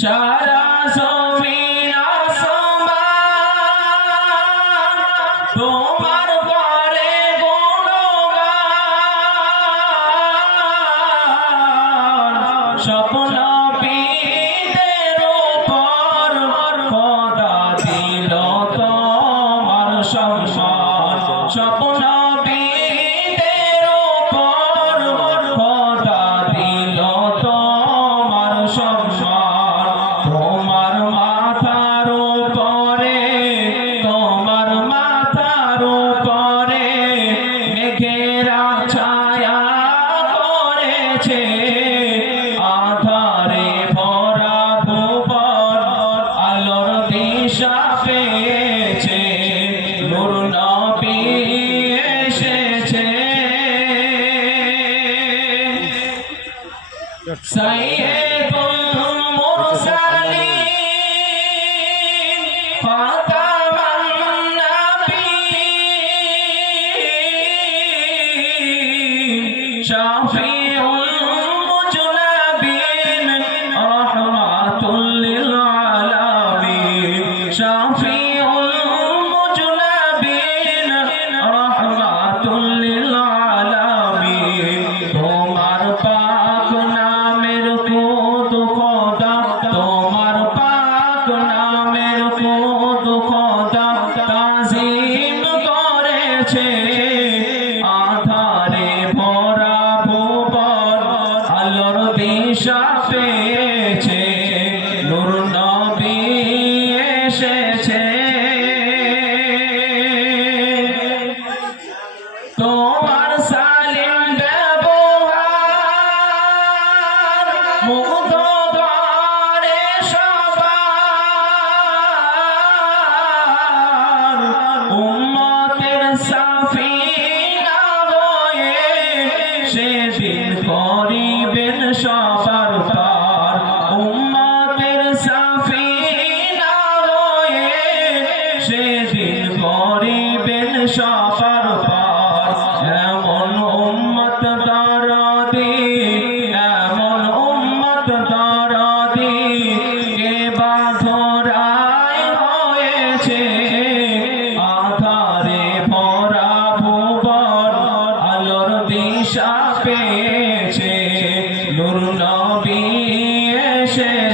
সারা জমিন আসমান তোমার পরে গুণগান। স্বপ্ন পীদের উপর খোদা দিল তোমার সম্মান। স্বপ্ন পীদের উপর খোদা দিল তোমার সম্মান। এসেছে। সাইয়েদুল মুরসালিন পেয়েছে নূর নবী এসেছে। তোমার সালিম ব্যবহার মুগ্ধ সবার পার উম্মতের সাফিনা হয়ে সেদিন করিবেন সবার নুর নবী এসে